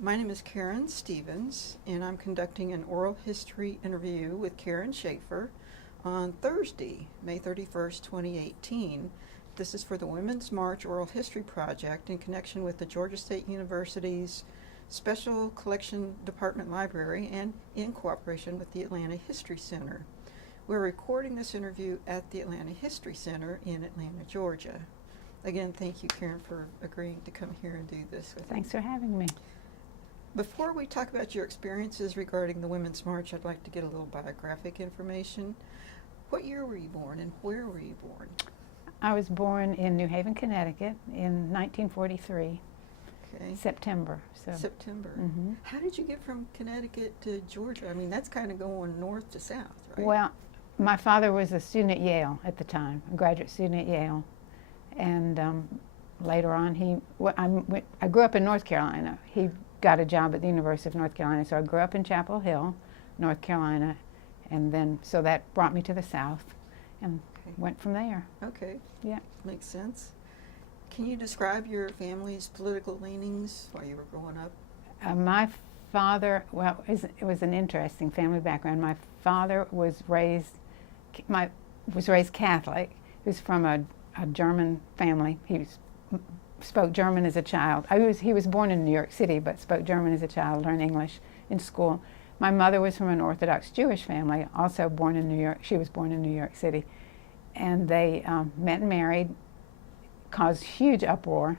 My name is Karen Stevens, and I'm conducting an oral history interview with Karen Schaefer on Thursday, May 31st, 2018. This is for the Women's March Oral History Project in connection with the Georgia State University's Special Collection Department Library and in cooperation with the Atlanta History Center. We're recording this interview at the Atlanta History Center in Atlanta, Georgia. Again, thank you, Karen, for agreeing to come here and do this with me. Thanks for having me. Before we talk about your experiences regarding the Women's March, I'd like to get a little biographic information. What year were you born and where were you born? I was born in New Haven, Connecticut in 1943, Okay. September. September. Mhm. How did you get from Connecticut to Georgia? I mean, that's kind of going north to south, right? Well, my father was a student at Yale at the time, a graduate student at Yale. And later on, I grew up in North Carolina. He got a job at the University of North Carolina, so I grew up in Chapel Hill, North Carolina, and then so that brought me to the South and Okay. went from there. Okay. Yeah. Makes sense. Can you describe your family's political leanings while you were growing up? My father, well, it was an interesting family background. My father was raised Catholic. He was from a German family. Spoke German as a child. He was born in New York City, but spoke German as a child, learned English in school. My mother was from an Orthodox Jewish family, also born in New York. She was born in New York City. And they met and married, caused huge uproar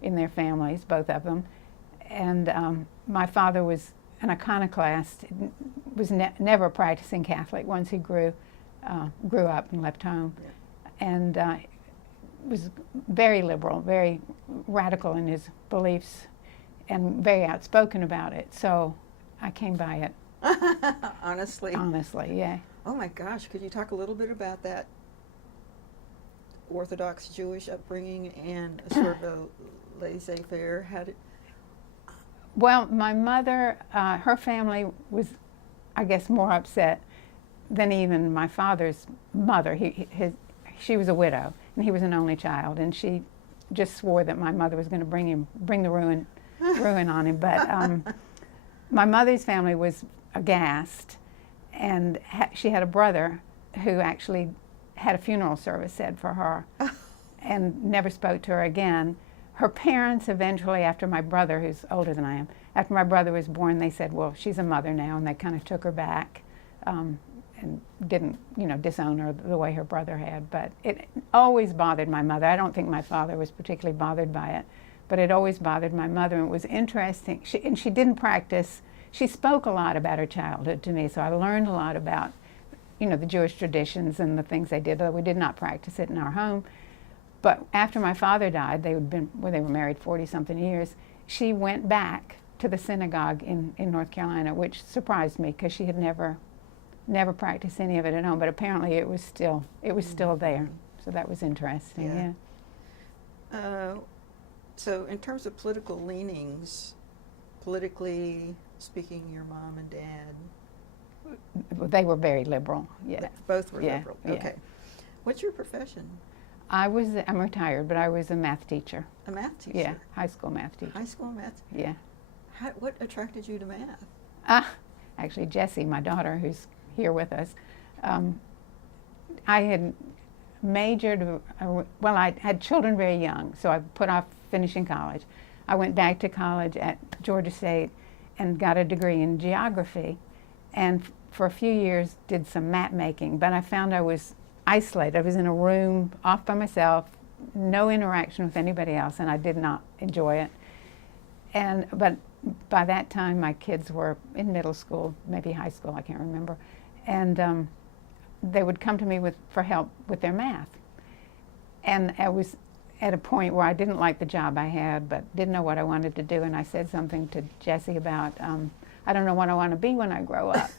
in their families, both of them. And my father was an iconoclast, was never a practicing Catholic once he grew up and left home. Yeah. And was very liberal, very radical in his beliefs, and very outspoken about it. So I came by it. Honestly? Honestly, yeah. Oh my gosh, could you talk a little bit about that Orthodox Jewish upbringing and a sort of a laissez-faire? Well, my mother, her family was, I guess, more upset than even my father's mother. She was a widow, and he was an only child, and she just swore that my mother was going to bring the ruin on him. But my mother's family was aghast, and she had a brother who actually had a funeral service said for her and never spoke to her again. Her parents eventually, after my brother, who's older than I am, after my brother was born, they said, well, she's a mother now, and they kind of took her back. And didn't, disown her the way her brother had. But it always bothered my mother. I don't think my father was particularly bothered by it, but it always bothered my mother. And it was interesting. She didn't practice. She spoke a lot about her childhood to me, so I learned a lot about, the Jewish traditions and the things they did, though we did not practice it in our home. But after my father died, they were married 40-something years, she went back to the synagogue in North Carolina, which surprised me because she had never practiced any of it at home, but apparently it was still there. So that was interesting. Yeah. So in terms of political leanings, politically speaking, your mom and dad, they were very liberal. Yeah. Both were Yeah, liberal. yeah. Okay. What's your profession? I'm retired, but I was a math teacher. A math teacher. Yeah, high school math teacher. High school math. Yeah. What attracted you to math? Actually, Jessie, my daughter, who's here with us, I had majored, I had children very young, so I put off finishing college. I went back to college at Georgia State and got a degree in geography, and for a few years did some map making, but I found I was isolated. I was in a room off by myself, no interaction with anybody else, and I did not enjoy it. But by that time, my kids were in middle school, maybe high school, I can't remember. And they would come to me for help with their math. And I was at a point where I didn't like the job I had, but didn't know what I wanted to do. And I said something to Jessie about, I don't know what I want to be when I grow up.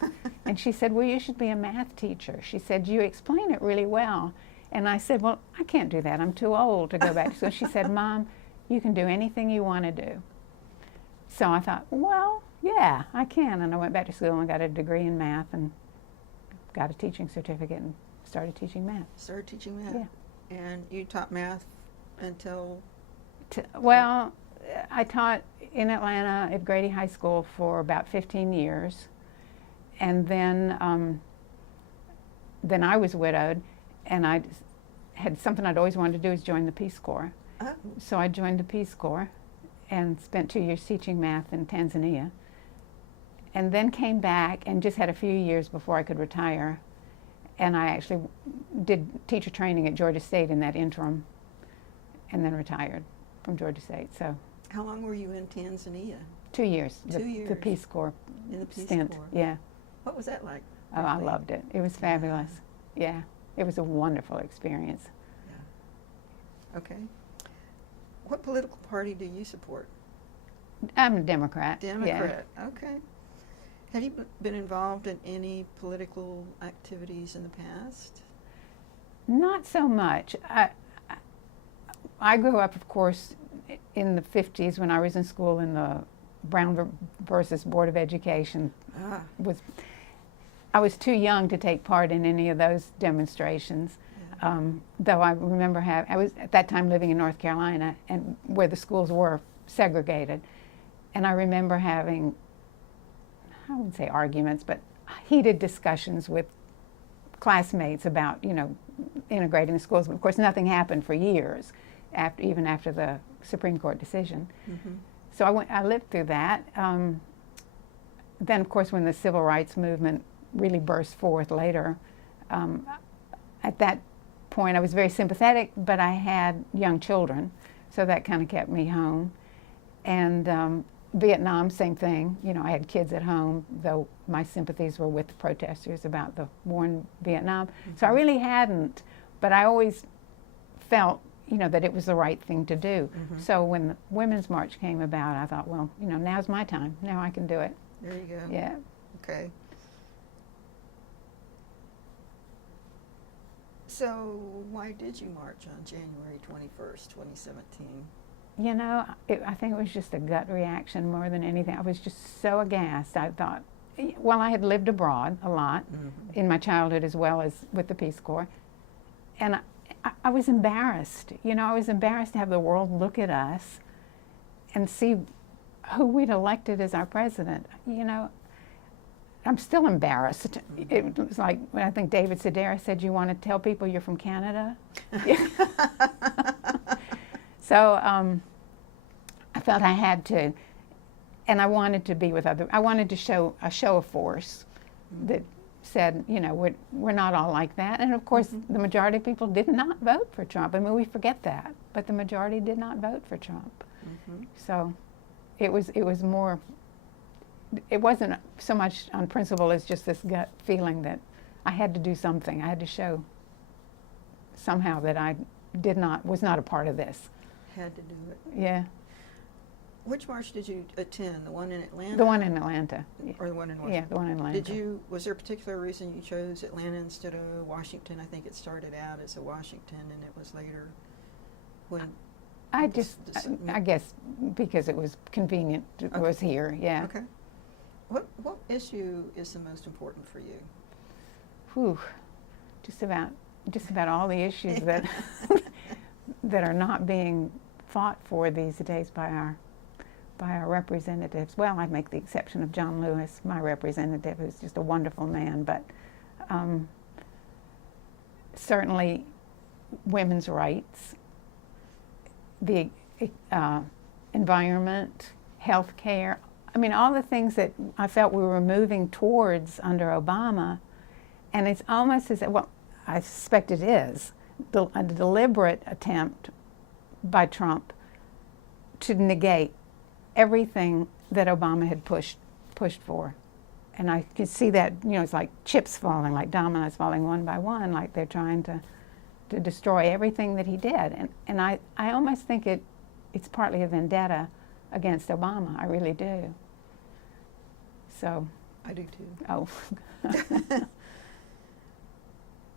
And she said, well, you should be a math teacher. She said, you explain it really well. And I said, well, I can't do that. I'm too old to go back to school. She said, Mom, you can do anything you want to do. So I thought, well, yeah, I can. And I went back to school and got a degree in math and got a teaching certificate and started teaching math. Started teaching math? Yeah. And you taught math until? Well, I taught in Atlanta at Grady High School for about 15 years, and then I was widowed, and I had something I'd always wanted to do is join the Peace Corps. Oh, So I joined the Peace Corps and spent 2 years teaching math in Tanzania, and then came back and just had a few years before I could retire. And I actually did teacher training at Georgia State in that interim, and then retired from Georgia State. So how long were you in Tanzania? 2 years. 2 The years. Peace Corps In the Peace stint. Corps. Yeah. What was that like? Oh, I Briefly. loved it. It was fabulous. Yeah. It was a wonderful experience. Okay. What political party do you support? I'm a Democrat. Democrat. Okay. Have you been involved in any political activities in the past? Yeah. Not so much. I grew up, of course, in the 50s when I was in school in the Brown versus Board of Education. Ah, I was too young to take part in any of those demonstrations. yeah. Though I remember I was at that time living in North Carolina, and where the schools were segregated. And I remember having, I wouldn't say arguments, but heated discussions with classmates about, integrating the schools. But of course, nothing happened for years, even after the Supreme Court decision. Mm-hmm. So I lived through that. Then, of course, when the civil rights movement really burst forth later, at that point I was very sympathetic, but I had young children, so that kind of kept me home. And Vietnam, same thing. I had kids at home, though my sympathies were with the protesters about the war in Vietnam. Mm-hmm. So I really hadn't, but I always felt, that it was the right thing to do. Mm-hmm. So when the Women's March came about, I thought, well, now's my time. Now I can do it. There you go. Yeah. Okay. So why did you march on January 21st, 2017? I think it was just a gut reaction more than anything. I was just so aghast. I thought, well, I had lived abroad a lot in my childhood as well as with the Peace Corps. And I was embarrassed. I was embarrassed to have the world look at us and see who we'd elected as our president. I'm still embarrassed. It was like when I think David Sedaris said, "You want to tell people you're from Canada?" So I felt I had to, and I wanted to be with I wanted to show a show of force that said, we're not all like that. And of course, the majority of people did not vote for Trump. I mean, we forget that, but the majority did not vote for Trump. Mm-hmm. So it was more. It wasn't so much on principle as just this gut feeling that I had to do something. I had to show somehow that I was not a part of this. Had to do it. Yeah. Which march did you attend? The one in Atlanta? The one in Atlanta. Or the one in Washington? Yeah, the one in Atlanta. Was there a particular reason you chose Atlanta instead of Washington? I think it started out as a Washington and it was later when... I guess because it was convenient, it was here, yeah. Okay. What issue is the most important for you? Whew, just about all the issues that that are not being fought for these days by our representatives. Well, I make the exception of John Lewis, my representative, who's just a wonderful man, but certainly women's rights, the environment, health care. I mean, all the things that I felt we were moving towards under Obama, and it's almost as, well, I suspect it is, a deliberate attempt by Trump to negate everything that Obama had pushed for. And I could see that, it's like chips falling, like dominoes falling one by one, like they're trying to destroy everything that he did. And I almost think it's partly a vendetta against Obama. I really do. So. I do too. Oh.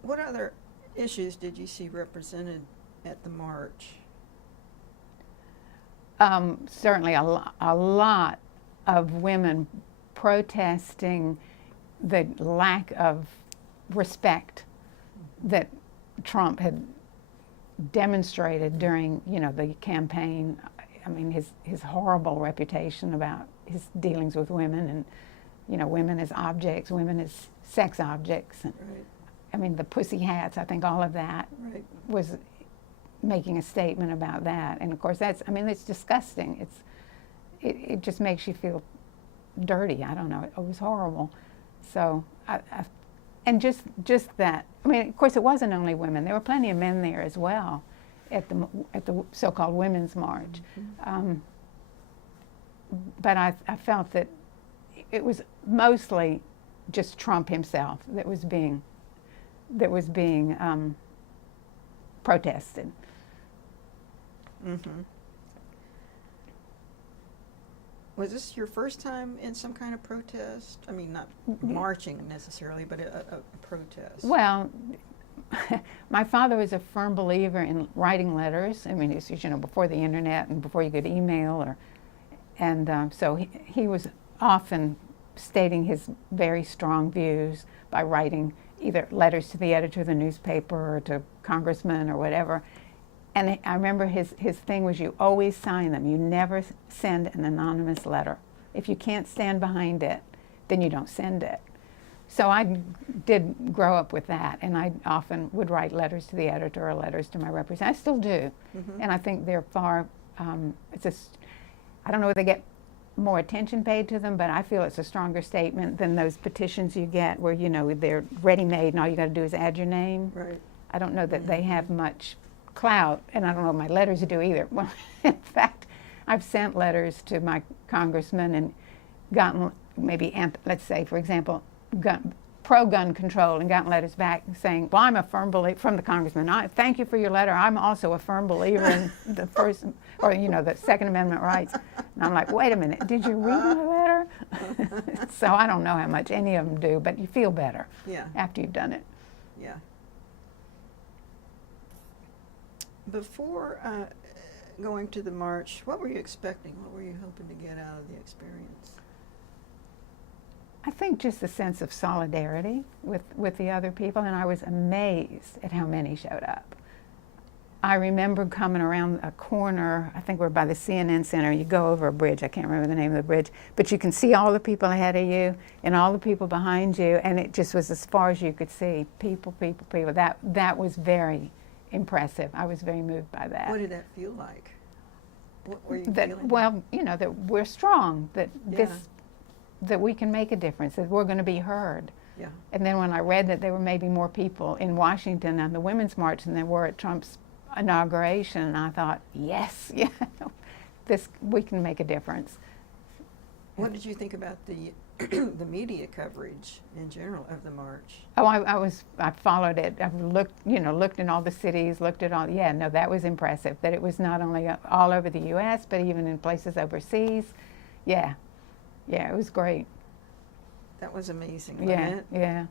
What other issues did you see represented at the march? Certainly a lot of women protesting the lack of respect that Trump had demonstrated during, the campaign. I mean, his horrible reputation about his dealings with women, and women as objects, women as sex objects, and Right. I mean the pussy hats. I think all of that Right. was making a statement about that, and of course it's disgusting. It just makes you feel dirty. I don't know. It was horrible. So and just that. I mean, of course, it wasn't only women. There were plenty of men there as well, at the so-called Women's March. Mm-hmm. But I felt that it was mostly just Trump himself that was being protested. Mm-hmm. Was this your first time in some kind of protest? I mean, not marching necessarily, but a protest. Well, my father was a firm believer in writing letters. I mean, it's before the internet and before you could email, so he was often stating his very strong views by writing either letters to the editor of the newspaper or to congressmen or whatever. And I remember his thing was, you always sign them. You never send an anonymous letter. If you can't stand behind it, then you don't send it. So I did grow up with that, and I often would write letters to the editor or letters to my representative. I still do. Mm-hmm. And I think they're far, I don't know if they get more attention paid to them, but I feel it's a stronger statement than those petitions you get where, they're ready-made and all you got to do is add your name. Right. I don't know that they have much clout, and I don't know if my letters do either. Well, in fact, I've sent letters to my congressman and gotten maybe, let's say, for example, pro-gun control, and gotten letters back saying, well, I'm a firm believer, from the congressman, thank you for your letter. I'm also a firm believer in the First, or the Second Amendment rights. And I'm like, wait a minute, did you read my letter? So I don't know how much any of them do, but you feel better after you've done it. Yeah. Before going to the march, what were you expecting? What were you hoping to get out of the experience? I think just a sense of solidarity with the other people, and I was amazed at how many showed up. I remember coming around a corner, I think we're by the CNN Center, you go over a bridge, I can't remember the name of the bridge, but you can see all the people ahead of you and all the people behind you, and it just was as far as you could see, people. That was very impressive. I was very moved by that. What did that feel like? What were you feeling? Well, that we're strong, that we can make a difference, that we're going to be heard. Yeah. And then when I read that there were maybe more people in Washington on the Women's March than there were at Trump's inauguration, I thought, yes, we can make a difference. What did you think about the the media coverage in general of the march? Oh, I followed it. I've looked in all the cities, looked at all. Yeah, no, that was impressive. That it was not only all over the U.S., but even in places overseas. Yeah, it was great. That was amazing, wasn't it? Yeah.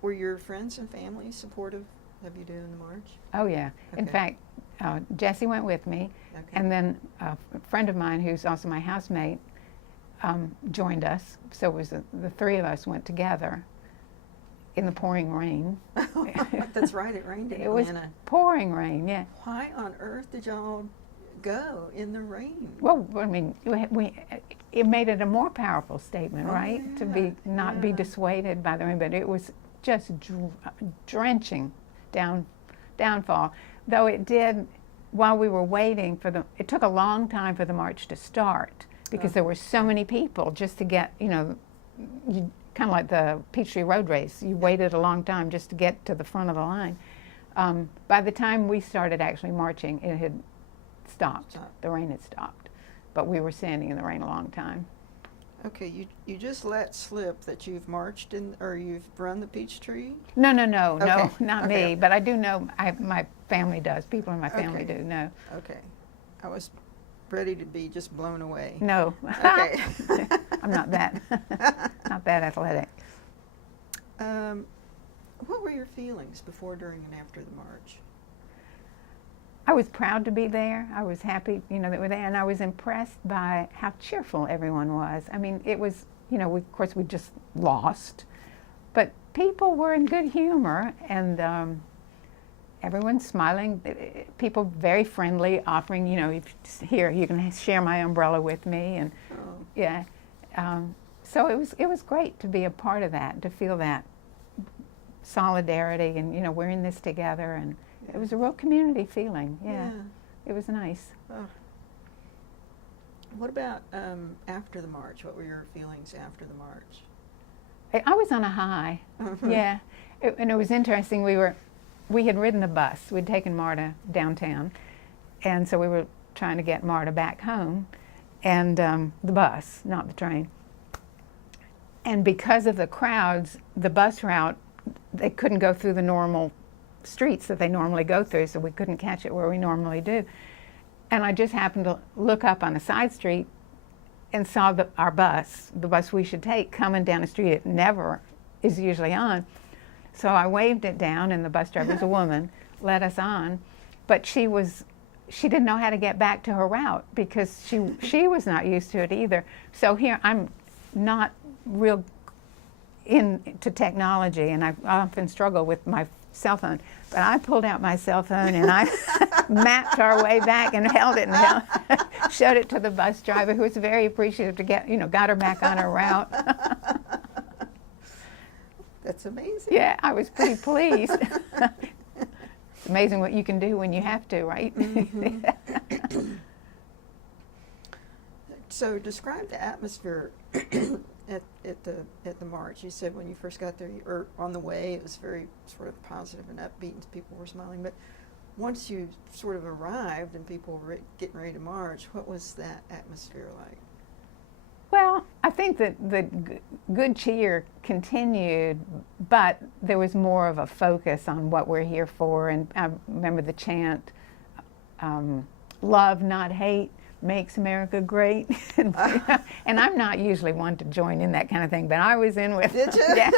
Were your friends and family supportive of you doing the march? Oh, yeah. Okay. In fact, Jesse went with me, Okay. and then a friend of mine who's also my housemate joined us. So it was the three of us went together in the pouring rain. That's right, it rained in It was Atlanta. pouring rain, yeah. Why on earth did y'all go in the rain? Well, I mean, it made it a more powerful statement, Oh, right? To yeah, not be dissuaded by the rain, but it was just drenching downfall. Though it did, while we were waiting it took a long time for the march to start because there were so many people just to get, kind of like the Peachtree Road Race. You waited a long time just to get to the front of the line. By the time we started actually marching, it had stopped. The rain had stopped. But we were standing in the rain a long time. Okay, you just let slip that you've marched or you've run the Peachtree? No, Okay. not Okay. me. But I do know, my family does. People in my family Okay. do know. Okay. I was ready to be just blown away. No. Okay. I'm not that athletic. What were your feelings before, during, and after the march? I was proud to be there. I was happy, that we're there, and I was impressed by how cheerful everyone was. I mean, it was, of course, we just lost, but people were in good humor, and everyone's smiling. People very friendly, offering, here, you can share my umbrella with me, and Oh, yeah. So it was great to be a part of that, to feel that solidarity, and we're in this together, and yeah. it was a real community feeling. Yeah, Yeah. it was nice. Oh. What about after the march? What were your feelings after the march? I was on a high. Yeah, and it was interesting. We had ridden the bus. We'd taken Marta downtown, and so we were trying to get Marta back home, and the bus, not the train. And because of the crowds, the bus route, they couldn't go through the normal streets that they normally go through, so we couldn't catch it where we normally do. And I just happened to look up on a side street and saw our bus, the bus we should take, coming down a street it never is usually on. So I waved it down, and the bus driver was a woman, let us on. But she didn't know how to get back to her route because she was not used to it either. So here, I'm not real into technology, and I often struggle with my cell phone. But I pulled out my cell phone and I mapped our way back and held it and showed it to the bus driver, who was very appreciative to got her back on her route. That's amazing. Yeah, I was pretty pleased. It's amazing what you can do when you have to, right? Mm-hmm. So describe the atmosphere at the march. You said when you first got there, or on the way, it was very sort of positive and upbeat, and people were smiling. But once you sort of arrived and people were getting ready to march, what was that atmosphere like? Well, I think that the good cheer continued, but there was more of a focus on what we're here for. And I remember the chant, "Love, not hate, makes America great." And I'm not usually one to join in that kind of thing, but I was in with. Did you? Yeah,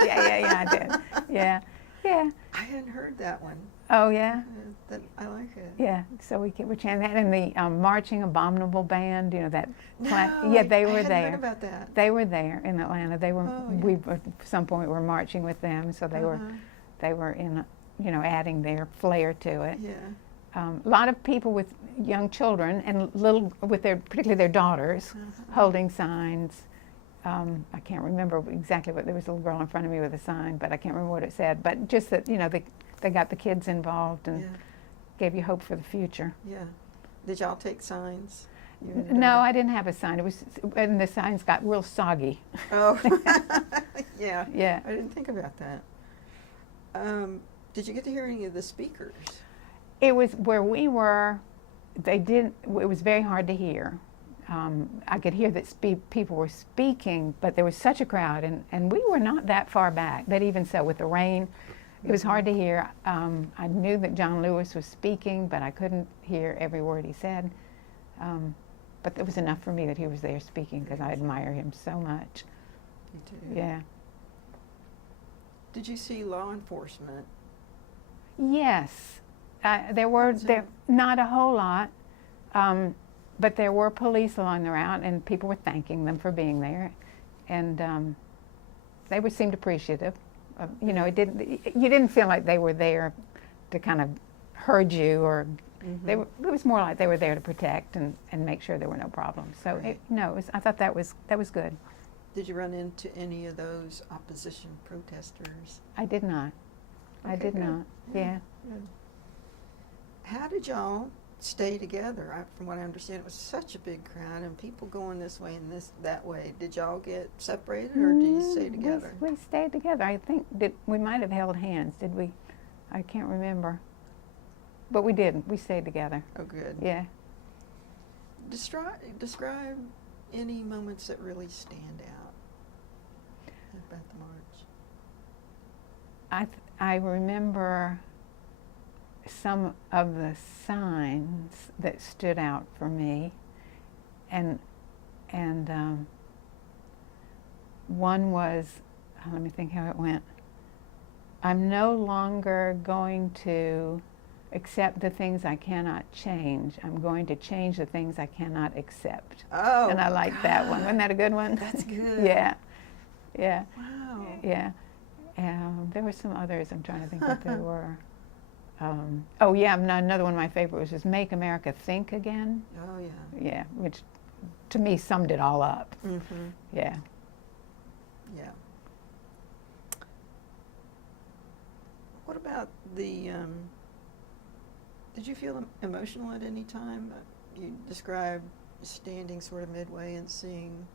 I did. Yeah. I hadn't heard that one. Oh, yeah? I like it. Yeah, so we're chanting that. And the marching abominable band, that. No, Yeah, they I were hadn't there. heard about that. They were there in Atlanta. They were. Oh, yeah. We at some point were marching with them, so they were in, adding their flair to it. Yeah. A lot of people with young children and particularly their daughters, holding signs. I can't remember exactly what. There was a little girl in front of me with a sign, but I can't remember what it said. But just that, they got the kids involved and gave you hope for the future. Yeah. Did y'all take signs? No, I didn't have a sign. And the signs got real soggy. Oh, yeah. Yeah. I didn't think about that. Did you get to hear any of the speakers? It was where we were. It was very hard to hear. I could hear that people were speaking, but there was such a crowd, and we were not that far back. But even so, with the rain, it was hard to hear. I knew that John Lewis was speaking, but I couldn't hear every word he said. But it was enough for me that he was there speaking, because I admire him so much. You too. Yeah. Did you see law enforcement? Yes. There not a whole lot, but there were police along the route, and people were thanking them for being there, and they seemed appreciative. You didn't feel like they were there to kind of herd you, or it was more like they were there to protect and make sure there were no problems. So Right. I thought that was good. Did you run into any of those opposition protesters? I did not. I Okay, did good. not. Yeah. Good. How did y'all stay together? From what I understand, it was such a big crowd and people going this way and that way. Did y'all get separated, or did you stay together? We stayed together. I think we might have held hands. Did we? I can't remember. But we did. We stayed together. Oh, good. Yeah. Describe any moments that really stand out about the march. I remember some of the signs that stood out for me, and one was, let me think how it went. I'm no longer going to accept the things I cannot change. I'm going to change the things I cannot accept. Oh, and I liked that one. Wasn't that a good one? That's good. Yeah. Wow. Yeah. There were some others. I'm trying to think what they were. Oh yeah, another one of my favorites was Make America Think Again. Oh, yeah. Yeah, which to me summed it all up. Mm-hmm. Yeah. Yeah. What about the, did you feel emotional at any time? You described standing sort of midway and seeing.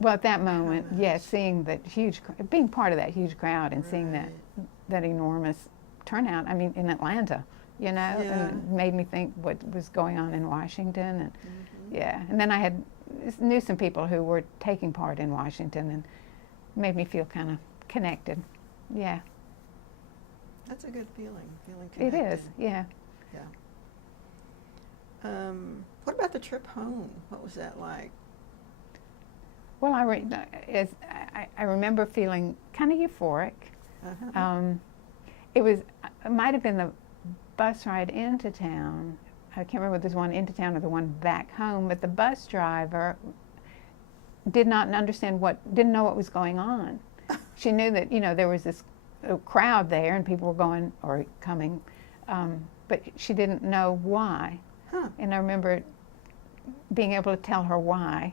Well, at that moment, Comments. yeah, seeing that huge, being part of that huge crowd and seeing that enormous turnout. I mean, in Atlanta, you know, Yeah. and it made me think what was going on in Washington, and Mm-hmm. yeah, and then knew some people who were taking part in Washington, and made me feel kind of connected. Yeah, That's a good feeling it connected. is. Yeah. Yeah. What about the trip home? What was that like? Well, I remember feeling kind of euphoric. Uh-huh. It might have been the bus ride into town. I can't remember if there's one into town or the one back home, but the bus driver did not understand didn't know what was going on. She knew that, you know, there was this crowd there and people were going or coming, but she didn't know why. Huh. And I remember being able to tell her why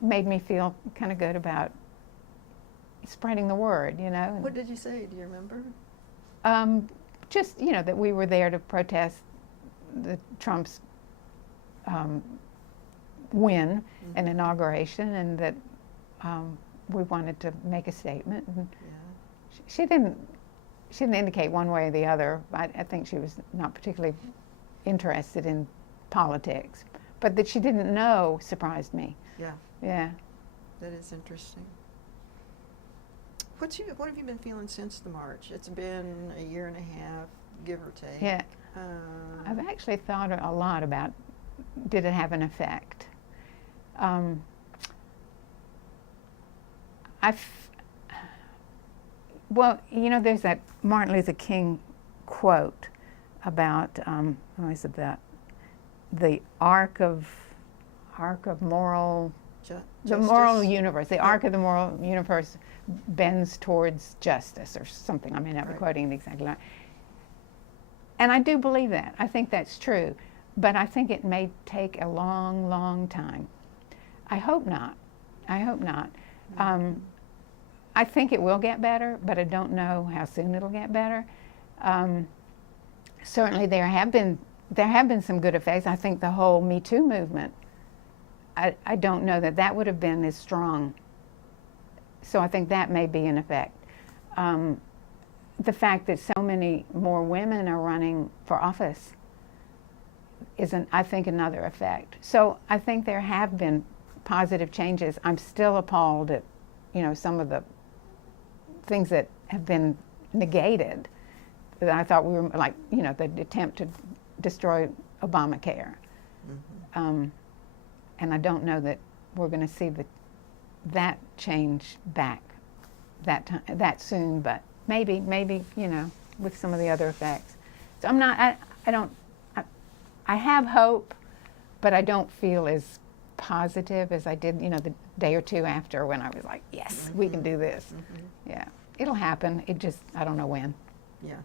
made me feel kind of good about spreading the word, you know. What did you say? Do you remember? Just, you know, that we were there to protest Trump's win and inauguration, and that we wanted to make a statement. And Yeah. she didn't indicate one way or the other. I think she was not particularly interested in politics, but that she didn't know surprised me. Yeah. Yeah. That is interesting. What have you been feeling since the march? It's been a year and a half, give or take. Yeah. I've actually thought a lot about, did it have an effect? Well, you know, there's that Martin Luther King quote about, what is it, the arc of moral, the moral universe, the arc of the moral universe bends towards justice or something. I may not be quoting it exactly right. And I do believe that. I think that's true. But I think it may take a long, long time. I hope not. I hope not. I think it will get better, but I don't know how soon it'll get better. Certainly there have been some good effects. I think the whole Me Too movement, I don't know that would have been as strong. So I think that may be an effect. The fact that so many more women are running for office is, I think, another effect. So I think there have been positive changes. I'm still appalled at, you know, some of the things that have been negated. That I thought we were, like, you know, the attempt to destroy Obamacare. Mm-hmm. And I don't know that we're going to see that change back that soon, but maybe, you know, with some of the other effects. So I have hope, but I don't feel as positive as I did, you know, the day or two after, when I was like, yes, we can do this. Mm-hmm. Yeah, it'll happen. It just, I don't know when. Yeah.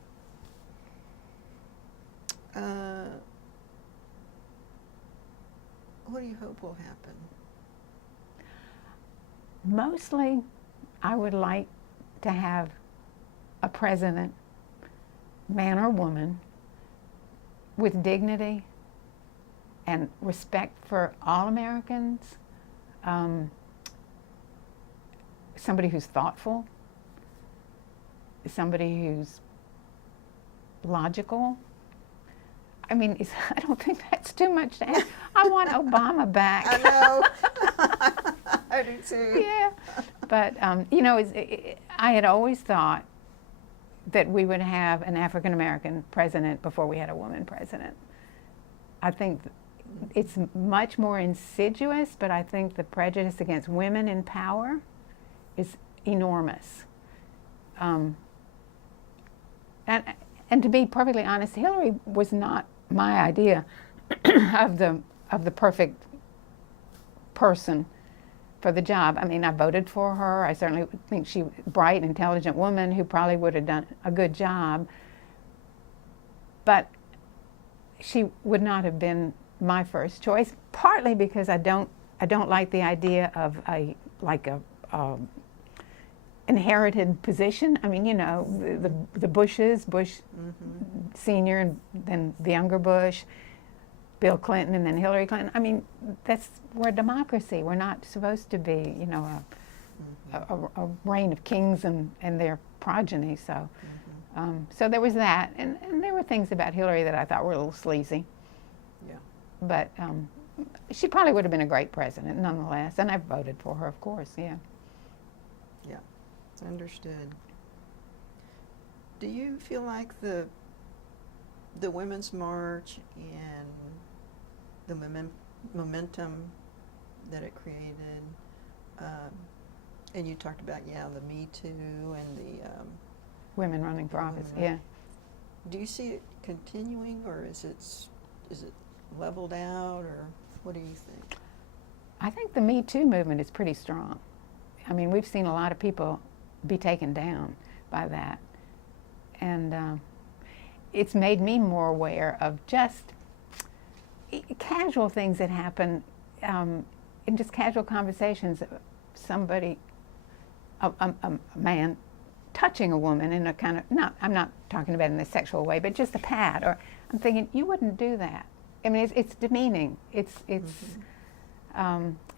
What do you hope will happen? Mostly, I would like to have a president, man or woman, with dignity and respect for all Americans, somebody who's thoughtful, somebody who's logical. I mean, I don't think that's too much to ask. I want Obama back. I know. I do too. Yeah. But, you know, I had always thought that we would have an African American president before we had a woman president. I think it's much more insidious, but I think the prejudice against women in power is enormous. And to be perfectly honest, Hillary was not my idea of the perfect person for the job. I mean, I voted for her. I certainly think she's a bright, intelligent woman who probably would have done a good job. but she would not have been my first choice, partly because I don't like the idea of a inherited position. I mean, you know, the Bushes, Bush Senior, and then the younger Bush, Bill Clinton, and then Hillary Clinton. I mean, we're a democracy. We're not supposed to be, you know, a reign of kings and their progeny. So, so there was that, and there were things about Hillary that I thought were a little sleazy. Yeah. But she probably would have been a great president, nonetheless. And I voted for her, of course. Yeah. Yeah. Understood. Do you feel like the Women's March and the momentum that it created, and you talked about, the Me Too and the women running for office, yeah. Do you see it continuing, or is it leveled out, or what do you think? I think the Me Too movement is pretty strong. I mean, we've seen a lot of people be taken down by that. And it's made me more aware of just casual things that happen in just casual conversations. Somebody, a man, touching a woman in a kind of, I'm not talking about in a sexual way, but just a pat, or I'm thinking, you wouldn't do that. I mean, it's demeaning. It's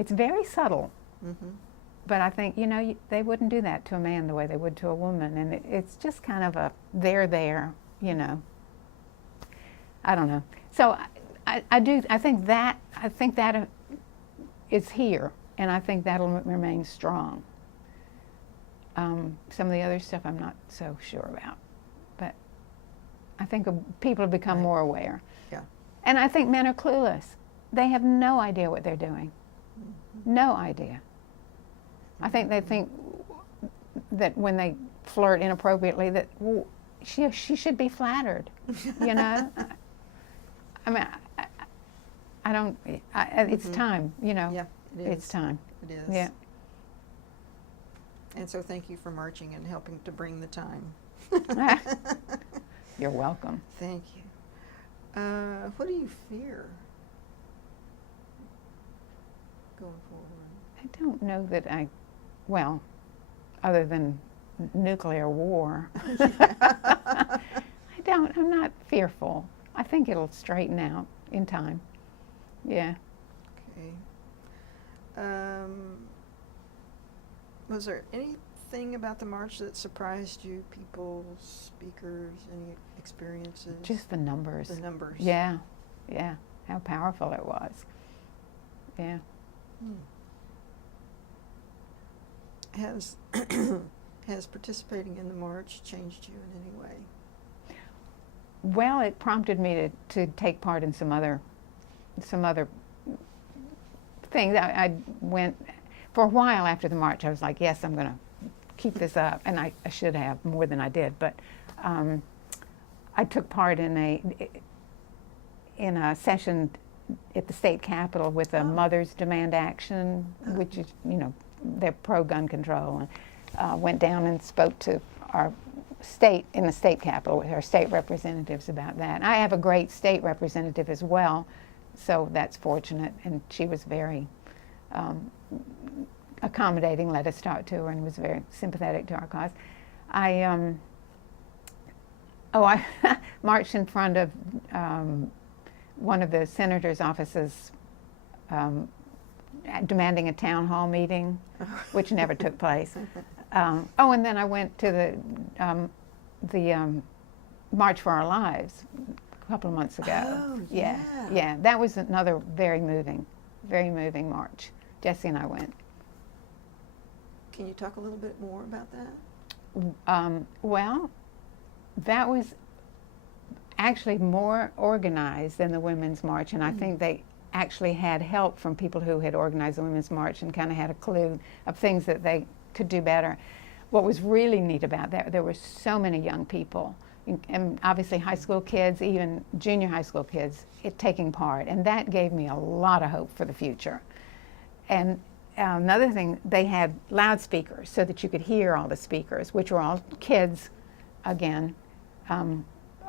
very subtle. But I think, you know, they wouldn't do that to a man the way they would to a woman, and it's just kind of a there, you know. I don't know. So I think that is here, and I think that'll remain strong. Some of the other stuff I'm not so sure about, but I think people have become more aware. Yeah. And I think men are clueless. They have no idea what they're doing. No idea. I think they think that when they flirt inappropriately, that she should be flattered, you know. I mean, I don't. It's time, you know. Yeah, it is. It's time. It is. Yeah. And so, thank you for marching and helping to bring the time. You're welcome. Thank you. What do you fear going forward? I don't know that well, other than nuclear war. I'm not fearful. I think it'll straighten out in time. Yeah. Okay. Was there anything about the march that surprised you? People, speakers, any experiences? Just the numbers. The numbers. Yeah. Yeah. How powerful it was. Yeah. Has participating in the march changed you in any way? Well, it prompted me to take part in some other things. I went for a while after the march. I was like, yes, I'm going to keep this up, and I should have more than I did. But I took part in a session at the state capitol with the Mothers Demand Action, which is, you know, they're pro-gun control, and went down and spoke to our state in the state capitol with our state representatives about that. I have a great state representative as well, so that's fortunate, and she was very accommodating, let us talk to her, and was very sympathetic to our cause. I marched in front of one of the senator's offices demanding a town hall meeting, which never took place. And then I went to the March for Our Lives a couple of months ago. Oh, yeah. Yeah, that was another very moving march. Jesse and I went. Can you talk a little bit more about that? Well, that was actually more organized than the Women's March, and I think they actually had help from people who had organized the Women's March and kind of had a clue of things that they could do better. What was really neat about that, there were so many young people, and obviously high school kids, even junior high school kids, taking part, and that gave me a lot of hope for the future. And another thing, they had loudspeakers so that you could hear all the speakers, which were all kids, again,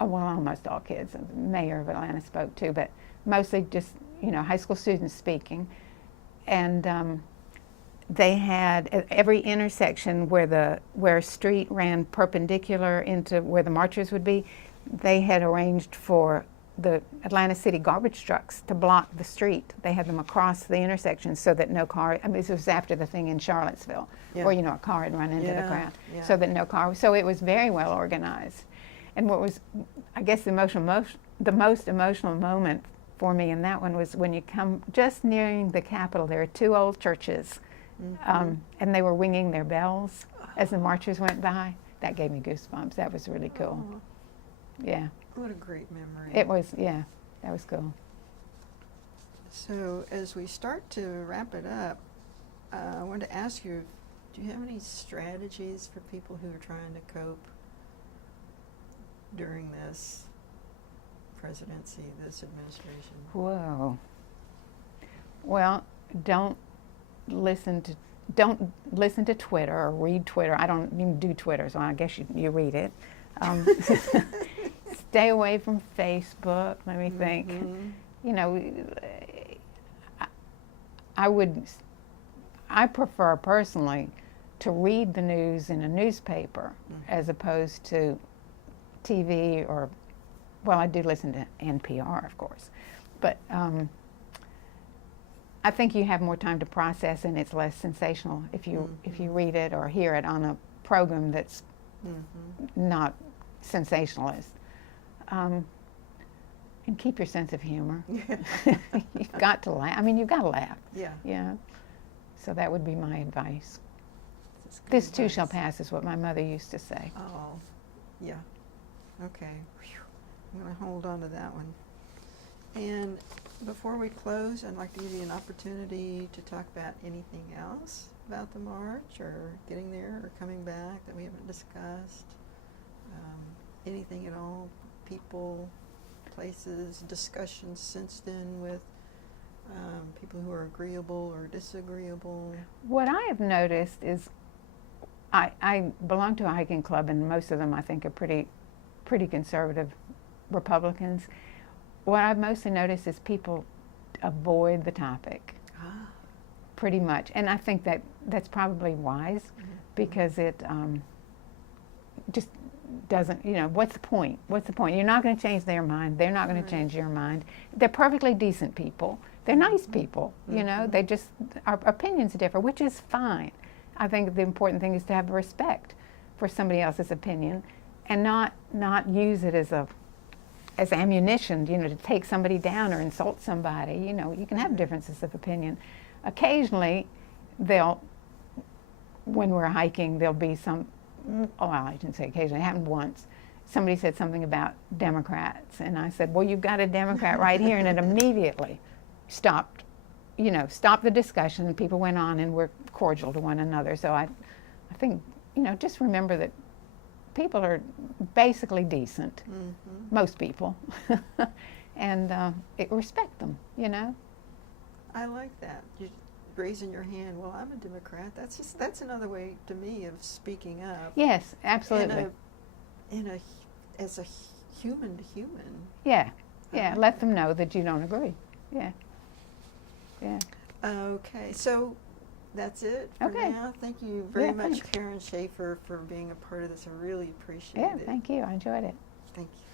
well, almost all kids. The mayor of Atlanta spoke too, but mostly just, high school students speaking. And they had at every intersection where a street ran perpendicular into where the marchers would be, they had arranged for the Atlanta City garbage trucks to block the street. They had them across the intersection so that no car, this was after the thing in Charlottesville, where, a car had run into the crowd, so that no car, so it was very well organized. And what was, I guess, the most emotional moment for me in that one was when you come just nearing the Capitol, there are two old churches, and they were ringing their bells as the marchers went by. That gave me goosebumps. That was really cool. Oh, yeah. what a great memory. It was, yeah, that was cool. So as we start to wrap it up, I wanted to ask you, do you have any strategies for people who are trying to cope during this presidency, this administration? Whoa. Well, don't listen to Twitter or read Twitter. I don't even do Twitter, so I guess you read it. Stay away from Facebook. Let me think. I prefer personally to read the news in a newspaper as opposed to TV or, well, I do listen to NPR, of course, but I think you have more time to process, and it's less sensational if you read it or hear it on a program that's not sensationalist. And keep your sense of humor. You've got to laugh. You've got to laugh. Yeah. Yeah. So that would be my advice. That's good This too advice. shall pass is what my mother used to say. Oh, yeah. Okay. Whew. I'm going to hold on to that one. And before we close, I'd like to give you an opportunity to talk about anything else about the march or getting there or coming back that we haven't discussed. Anything at all, people, places, discussions since then with people who are agreeable or disagreeable. What I have noticed is I belong to a hiking club, and most of them I think are pretty conservative Republicans. What I've mostly noticed is people avoid the topic pretty much, and I think that's probably wise because it just doesn't, what's the point? What's the point? You're not going to change their mind. They're not going to change your mind. They're perfectly decent people. They're nice people, they just, our opinions differ, which is fine. I think the important thing is to have respect for somebody else's opinion and not use it as ammunition, to take somebody down or insult somebody. You can have differences of opinion. Occasionally, when we're hiking, there'll be I didn't say occasionally, it happened once. Somebody said something about Democrats, and I said, well, you've got a Democrat right here, and it immediately stopped the discussion, and people went on and were cordial to one another. So I think, just remember that people are basically decent, most people, and respect them, I like that. You raising your hand. Well, I'm a Democrat. That's another way to me of speaking up. Yes, absolutely. As a human to human. Yeah, let them know that you don't agree. Yeah. Okay, so that's it for now. Thank you very much, thanks. Karen Schaefer, for being a part of this. I really appreciate Yeah, it. thank you. I enjoyed it. Thank you.